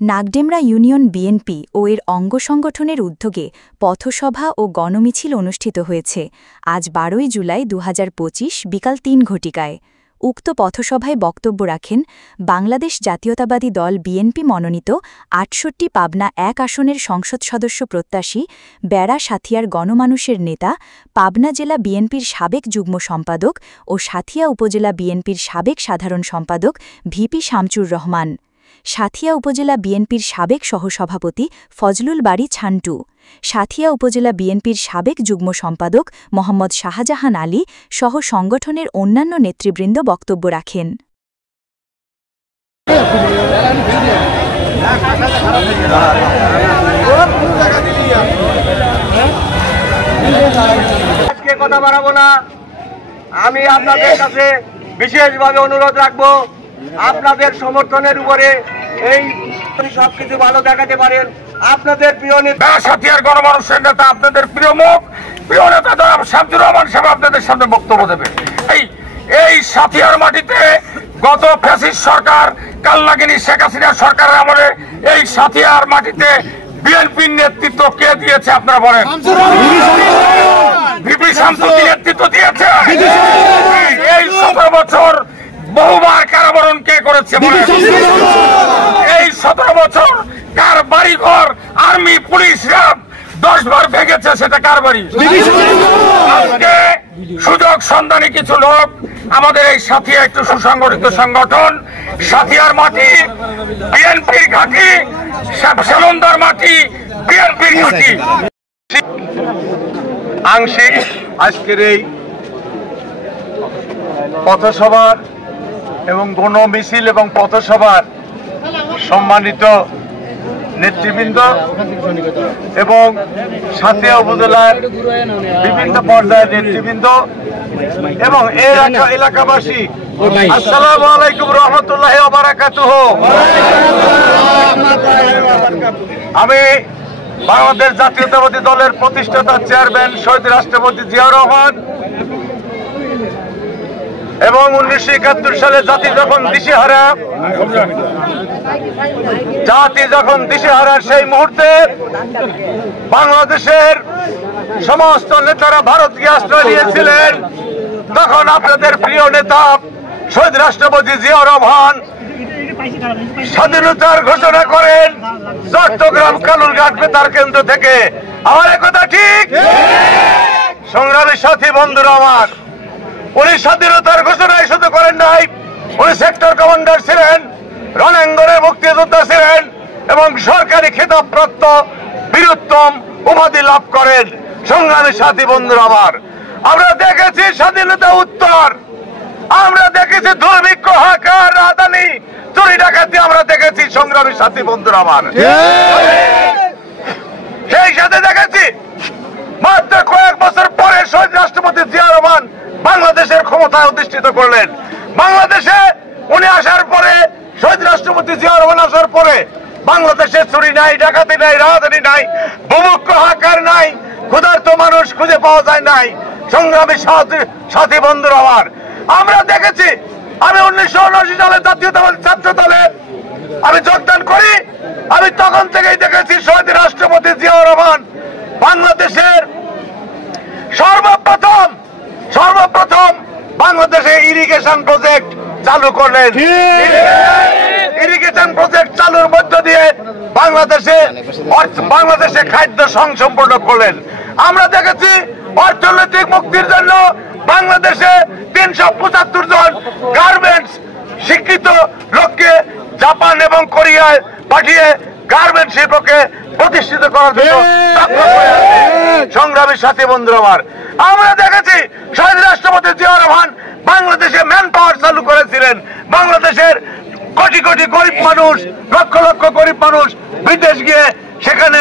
Nagdemra union BNP ও এর অঙ্গ সংগঠনের উদ্যোগে পথসভা ও গণমিছিল অনুষ্ঠিত হয়েছে আজ ১২ জুলাই ২০২৫ বিকাল ৩ ঘটিকায়। উক্ত পথসভায় বক্তব্য রাখেন বাংলাদেশ জাতীয়তাবাদী দল বিএনপি মনোনীত ৬৮ পাবনা ১ আসনের সংসদ সদস্য প্রত্যাশী বেড়া সাথিয়ার গণমানুষের নেতা, পাবনা জেলা বিএনপির সাবেক যুগ্ম সম্পাদক ও সাথিয়া উপজেলা বিএনপির সাবেক সাধারণ সম্পাদক ভিপি শামচুর রহমান, সাথিয়া উপজেলা বিএনপির সাবেক সহসভাপতি ফজলুল বারী ছান্টু, সাথিয়া উপজেলা বিএনপির সাবেক যুগ্ম সম্পাদক মোহাম্মদ শাহজাহান আলী সহ সংগঠনের অন্যান্য নেতৃবৃন্দ বক্তব্য রাখেন। কথা বাড়াবো না, আমি আপনাদের কাছে বিশেষভাবে অনুরোধ রাখবো, আপনাদের সমর্থনের উপরে এই সবকিছু ভালো দেখাতে পারেন। আপনাদের প্রিয় নেতা সাথিয়ার গণমানুষের নেতা, আপনাদের প্রিয় মুখ, প্রিয় নেতা জনাব শামসুর রহমান সাহেব আপনাদের সামনে বক্তব্য দেবে। এই সাথিয়ার মাটিতে গত ফ্যাসিস্ট সরকার কালনাগিনী শেখ হাসিনা সরকারের আমলে এই সাথিয়ার মাটিতে বিএনপির নেতৃত্ব কে দিয়েছে আপনারা বলেন? ভিপি শামসুদ্দিন নেতৃত্ব দিয়েছে। এই ১৭ বছর বহুবার কারাবরণ কে করেছে? এই ১৭ বছর কার বাড়িঘর আর্মি পুলিশ র্যাব ১০ বার ভেঙেছে, সেটা কার বাড়ি? আজকে সুযোগ সন্ধানী কিছু লোক আমাদের এই সাথিয়া একটু সুসংগঠিত সংগঠন, সাথিয়ার মাটি বিএনপির ঘাঁটি, সেলন্দার মাটি বিএনপির ঘাঁটি। আংশিক আজকের এই পথসভার এবং গণমিছিল এবং পথসভার সম্মানিত নেতৃবৃন্দ এবং সাথিয়া উপজেলার বিভিন্ন পর্যায়ের নেতৃবৃন্দ এবং এর এলাকাবাসী, আসসালামু আলাইকুম রহমতুল্লাহি ওয়া বারাকাতুহু। আমি বাংলাদেশ জাতীয়তাবাদী দলের প্রতিষ্ঠাতা চেয়ারম্যান শহীদ রাষ্ট্রপতি জিয়াউর রহমান এবং ১৯৭১ সালে জাতি যখন দিশেহারা সেই মুহূর্তে বাংলাদেশের সমস্ত নেতারা ভারত গিয়ে আশ্রয় নিয়েছিলেন। তখন আপনাদের প্রিয় নেতা শহীদ রাষ্ট্রপতি জিয়াউর রহমান স্বাধীনতার ঘোষণা করেন চট্টগ্রাম কালুরঘাট বেতার কেন্দ্র থেকে। আমার কথা ঠিক? সংগ্রামী সাথী বন্ধুরা আমার, উনি স্বাধীনতার ঘোষণায় শুধু করেন নাই, উনি সেক্টর কমান্ডার ছিলেন, রণাঙ্গনের মুক্তিযোদ্ধা ছিলেন এবং সরকারি খেতাবপ্রাপ্ত বীরোত্তম উপাধি লাভ করেন। সংগ্রামী সাথী বন্ধুরা আমার, আমরা দেখেছি স্বাধীনতা উত্তর, আমরা দেখেছি দুর্ভিক্ষ, হাহাকার, রাজধানী, চুরি ডাকাতি আমরা দেখেছি। সংগ্রামী সাথী বন্ধুরা আমার, সেই সাথে দেখেছি মাত্র কয়েক বছর পরে শহীদ রাষ্ট্রপতি জিয়াউর রহমান বাংলাদেশের ক্ষমতায় অধিষ্ঠিত করলেন। বাংলাদেশে উনি আসার পরে, শহীদ রাষ্ট্রপতি জিয়াউর রহমান আসার পরে বাংলাদেশে চুরি নাই, ডাকাতি নাই, রাজধানী নাই, বুভুক্ষ হাহাকার নাই, ক্ষুধার্ত মানুষ খুঁজে পাওয়া যায় নাই। সংগ্রামী সাথী বন্ধুরা আমার, আমরা দেখেছি, আমি ১৯৭৯ সালে জাতীয়তাবাদী ছাত্র দলে আমি যোগদান করি, আমি তখন থেকেই দেখেছি শহীদ রাষ্ট্রপতি জিয়াউর রহমান বাংলাদেশের সর্বপ্রথম বাংলাদেশে ইরিগেশন প্রজেক্ট চালু করলেন। ইরিগেশন প্রজেক্ট চালুর মধ্য দিয়ে বাংলাদেশে খাদ্য সংসম্পন্ন করলেন। আমরা দেখেছি অর্থনৈতিক মুক্তির জন্য বাংলাদেশে ৩৭৫ জন গার্মেন্টস শিক্ষিত লোককে জাপান এবং কোরিয়ায় পাঠিয়ে গার্মেন্টস শিল্পকে প্রতিষ্ঠিত করার জন্য। সংগ্রামী সাথী বন্ধুরা আমার, আমরা দেখেছি শহীদ রাষ্ট্রপতি জিয়াউর রহমান বাংলাদেশে ম্যান পাওয়ার চালু করেছিলেন। বাংলাদেশের কোটি কোটি গরিব মানুষ, লক্ষ লক্ষ গরিব মানুষ বিদেশ গিয়ে সেখানে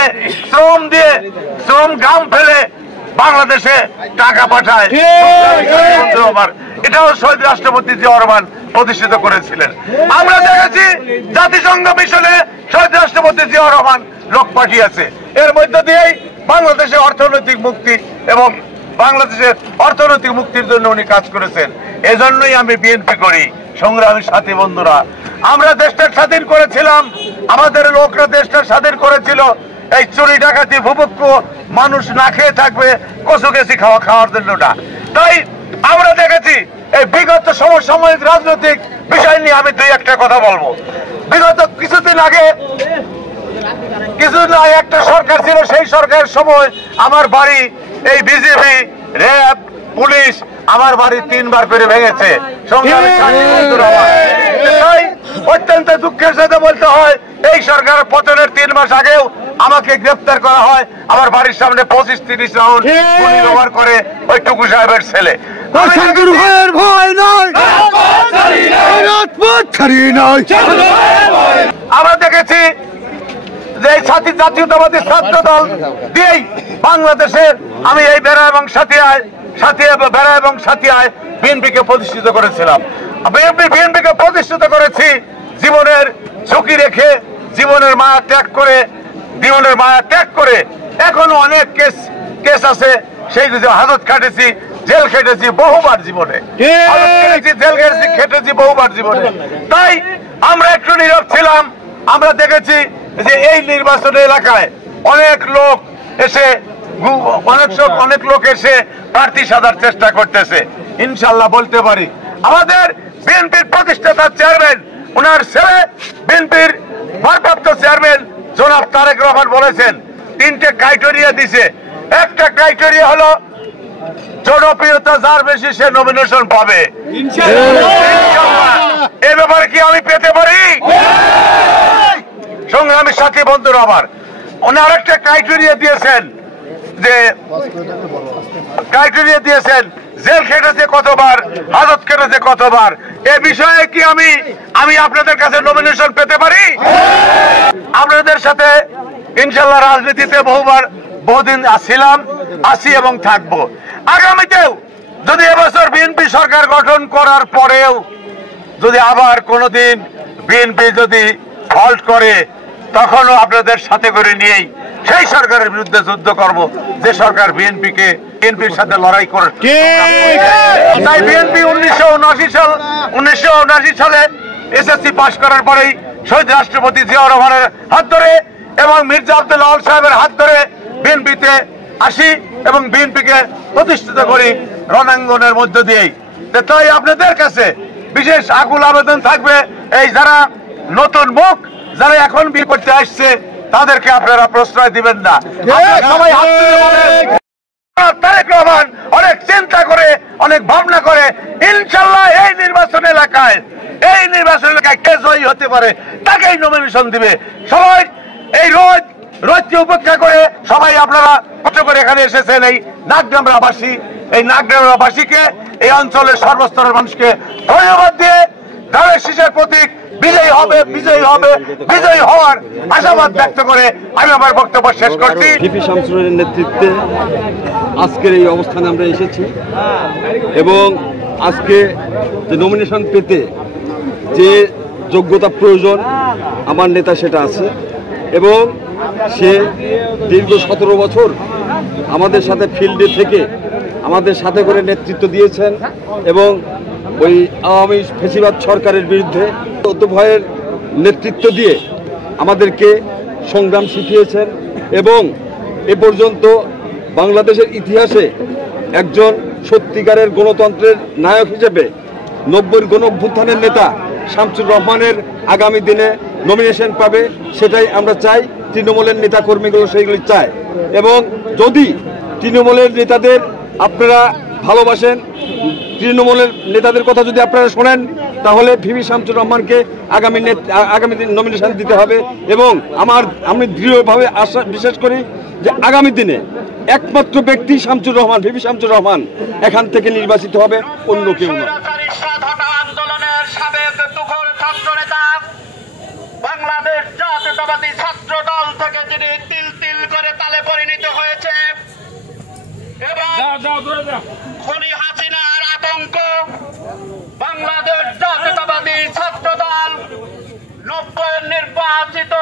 শ্রম ঘাম ফেলে বাংলাদেশে টাকা পাঠায়। এটাও শহীদ রাষ্ট্রপতি জিয়াউর রহমান প্রতিষ্ঠিত করেছিলেন। আমরা দেখেছি জাতিসংঘ মিশনে শহীদ রাষ্ট্রপতি জিয়াউর রহমান লোক পাঠিয়েছে। এর মধ্য দিয়েই বাংলাদেশের অর্থনৈতিক মুক্তি এবং বাংলাদেশের অর্থনৈতিক মুক্তির জন্য উনি কাজ করেছেন। এজন্যই আমি বিএনপি করি। সংগ্রামী সাথী বন্ধুরা, আমরা দেশটা স্বাধীন করেছিলাম আমাদের লোকরা দেশটা স্বাধীন করেছিল এই চুরি ডাকাতি ভুভুক্ষ মানুষ না খেয়ে থাকবে কচু গেছি খাওয়ার জন্য না। তাই আমরা দেখেছি এই বিগত সমসাময়িক রাজনৈতিক বিষয় নিয়ে আমি দুই একটা কথা বলবো। বিগত কিছুদিন আগে একটা সরকার ছিল, সেই সরকারের সময় আমার বাড়ি এই বিজেপি, র্যাব, পুলিশ আমার বাড়ি 3 বার করে ভেঙেছে। তাই অত্যন্ত দুঃখের সাথে বলতে হয় এই সরকারের পতনের 3 মাস আগেও আমাকে গ্রেফতার করা হয়। আমার বাড়ির সামনে 25-30 রাউন্ড গুলি ব্যবহার করে ওই টুকু সাহেবের ছেলে। আমরা দেখেছি যে জাতীয়তাবাদী ছাত্র দল দিয়েই বাংলাদেশের আমি এই বেড়া এবং সাথিয়ায় বিএনপিকে প্রতিষ্ঠিত করেছিলাম। বিএনপিকে প্রতিষ্ঠিত করেছি জীবনের ঝুঁকি রেখে, জীবনের মায়া ত্যাগ করে। এখনো অনেক কেস আছে, সেই হাজত খাটেছি, জেল খেটেছি বহুবার জীবনে, খেটেছি বহুবার জীবনে। তাই আমরা একটু নীরব ছিলাম। আমরা দেখেছি যে এই নির্বাচন এলাকায় অনেক লোক এসে প্রার্থী সাজার চেষ্টা করতেছে। ইনশাল্লাহ বলতে পারি আমাদের বিএনপির প্রতিষ্ঠাতা চেয়ারম্যান, ওনার ছেলে বিএনপির ভারপ্রাপ্ত চেয়ারম্যান জনাব তারেক রহমান বলেছেন 3টে ক্রাইটেরিয়া দিছে। একটা ক্রাইটেরিয়া হলো জনপ্রিয়তা যার বেশি সে নমিনেশন পাবে। এ ব্যাপারে কি আমি পেতে পারি? সংগ্রামী সাথী বন্ধুরা, আমার উনি আরেকটা ক্রাইটেরিয়া দিয়েছেন জেল খেটেছে কতবার, হাজত খেটেছে কতবার। এ বিষয়ে কি আমি আপনাদের কাছে নমিনেশন পেতে পারি? আপনাদের সাথে ইনশাল্লাহ রাজনীতিতে বহুদিন ছিলাম, আছি এবং থাকবো। আগামীতেও যদি এবছর বিএনপি সরকার গঠন করার পরেও যদি আবার কোনোদিন বিএনপি যদি ফল্ট করে, তখনও আপনাদের সাথে করে নিয়েই সেই সরকারের বিরুদ্ধে যুদ্ধ করব, যে সরকার বিএনপির সাথে লড়াই করে। তাই বিএনপি 1979 সালে এসএসসি পাশ করার পরেই শহীদ রাষ্ট্রপতি জিয়াউর রহমানের হাত ধরে এবং মির্জা আব্দুল আওয়াল সাহেবের হাত ধরে বিএনপিতে আসি এবং বিএনপিকে প্রতিষ্ঠিত করি রণাঙ্গনের মধ্য দিয়েই। তাই আপনাদের কাছে বিশেষ আকুল আবেদন থাকবে, এই যারা নতুন মুখ, যারা এখন বিয়ে করতে আসছে, তাদেরকে আপনারা প্রশ্রয় দিবেন না। সবাই তারেক রহমান অনেক চিন্তা করে, অনেক ভাবনা করে ইনশাল্লাহ এই নির্বাচন এলাকায় কে জয়ী হতে পারে তাকেই নমিনেশন দিবে। সবাই এই রোজকে উপেক্ষা করে সবাই আপনারা কষ্ট করে এখানে এসেছেন। এই নাগডামরাবাসীকে, এই অঞ্চলের সর্বস্তরের মানুষকে ধন্যবাদ দিয়ে ধানের শীষের প্রতীক বিজয়ী হওয়ার আশাবাদ ব্যক্ত করে আমি আমার বক্তব্য শেষ করছি। ভিপি শামসুরের নেতৃত্বে আজকের এই অবস্থানে আমরা এসেছি এবং আজকে যে নমিনেশন পেতে যে যোগ্যতা প্রয়োজন আমার নেতা সেটা আছে এবং সে দীর্ঘ 17 বছর আমাদের সাথে ফিল্ডে থেকে আমাদের সাথে করে নেতৃত্ব দিয়েছেন এবং ওই আওয়ামী ফ্যাসিবাদ সরকারের বিরুদ্ধে ভয়ের নেতৃত্ব দিয়ে আমাদেরকে সংগ্রাম শিখিয়েছেন এবং এ পর্যন্ত বাংলাদেশের ইতিহাসে একজন সত্যিকারের গণতন্ত্রের নায়ক হিসেবে 90-র গণঅভ্যুত্থানের নেতা শামসুর রহমানের আগামী দিনে নমিনেশন পাবে, সেটাই আমরা চাই। তৃণমূলের নেতাকর্মীগুলো সেইগুলি চায় এবং যদি তৃণমূলের নেতাদের আপনারা ভালোবাসেন, তৃণমূলের নেতাদের কথা যদি আপনারা শোনেন, তাহলে ভিপি শামসুর রহমানকে আগামী দিন নমিনেশন দিতে হবে এবং আমি দৃঢ়ভাবে বিশ্বাস করি যে আগামী দিনে একমাত্র ব্যক্তি ভিপি শামসুর রহমান এখান থেকে নির্বাচিত হবে, অন্য কেউ না। আন্দোলনের সাবেক তুখোর ছাত্র নেতা, বাংলাদেশ জাতীয়তাবাদী ছাত্র দল থেকে তিনি তিল করে তালে পরিণত হয়েছে এবং খুনি হাসিনার আতঙ্ক বাংলাদেশ জাতীয়তাবাদী ছাত্র দল 90-এর নির্বাচিত